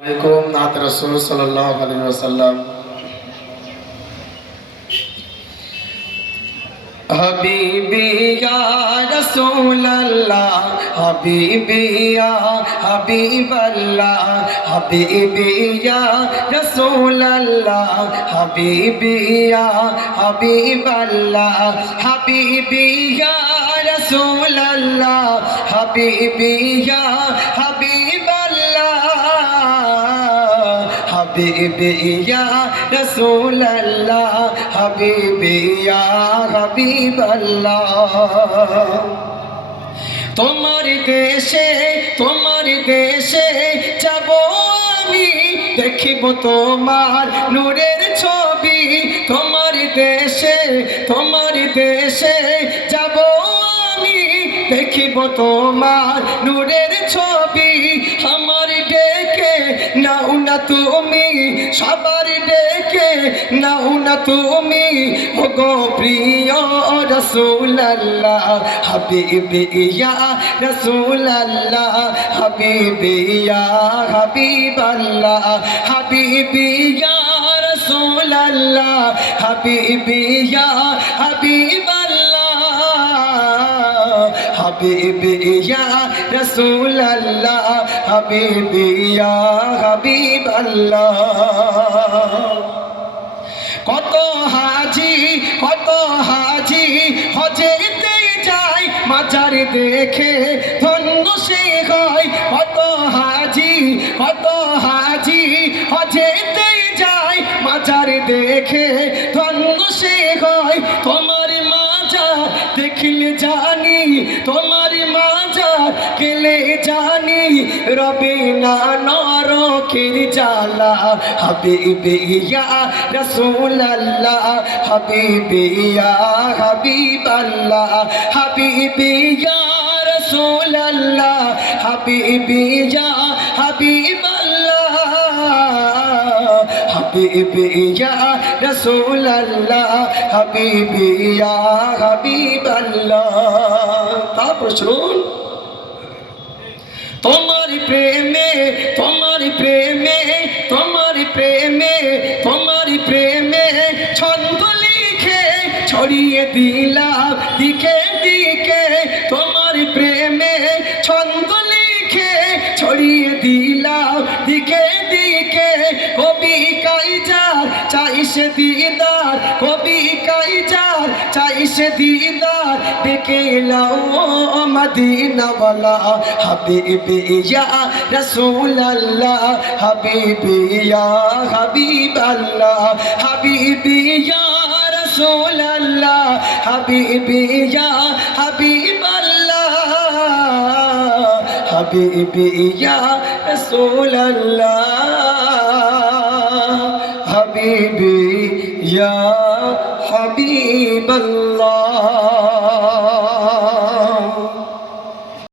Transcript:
अलैकुम नात रसूल सल्लल्लाहु अलैहि वसल्लम। हबीबी या रसूल अल्लाह, हबीबी या हबीब अल्लाह, हबीबी या रसूल अल्लाह, हबीबी या हबीब अल्लाह, हबीबी या रसूल अल्लाह, हबीबी या हबीब हबीबी या रसूल अल्लाह, हबीबी या हबीब अल्लाह। তোমার দেশে যাব আমি, দেখিব তোমার নূরের ছবি। তোমার দেশে যাব আমি, দেখিব তোমার নূরের ছবি। আমার ডেকে নাও না তুমি, সবার ডেকে নাও না তুমি, ওগো প্রিয় রসুল আল্লাহ, হাবিবি ইয়া রসুল আল্লাহ, হাবিবি ইয়া হাবিব আল্লাহ, হাবিবি ইয়া রসুল আল্লাহ, হাবিবি ইয়া হাবিব আল্লাহ, হাবিবি ইয়া রসুল আল্লাহ, হাবিবি ইয়া হাবিব আল্লাহ। কত হাজি হজেতে যায়, মাজার দেখে ধন্য সে হয়। কত হাজি হজেতে যায়, মাজার দেখে ধন্য সে হয়। তোমার মাজার দেখলে জানি, তোমার মাজার গেলে জানি, রবে না নরকের জ্বালা। হাবিবি ইয়া রসুল আল্লাহ, হাবিবি ইয়া হাবিব আল্লাহ, হাবিবি ইয়া রসুল আল্লাহ, হাবিবি ইয়া হাবিব আল্লাহ, হাবিবি ইয়া রসুল আল্লাহ, হাবিবি ইয়া হাবিব আল্লাহ। তারপর শুনুন, তোমার প্রেমে ছন্দ লিখে ছড়িয়ে দিলাম দিকে দিকে। তোমার প্রেমে ছন্দ লিখে ছড়িয়ে দিলাম দিকে দিকে। কবি কাইজার চাইছে দিদার, কবি কাইজার চাইছে দিদার, ডেকে লাও মদিনা ওয়ালা। হাবিবি ইয়া রসুল আল্লাহ, হাবিবি ইয়া হাবিব আল্লাহ, হাবিবি ইয়া রসুল আল্লাহ, হাবিবি ইয়া হাবিব আল্লাহ, হাবিবি ইয়া রসুল আল্লাহ, হাবিবি ইয়া হাবিব আল্লাহ।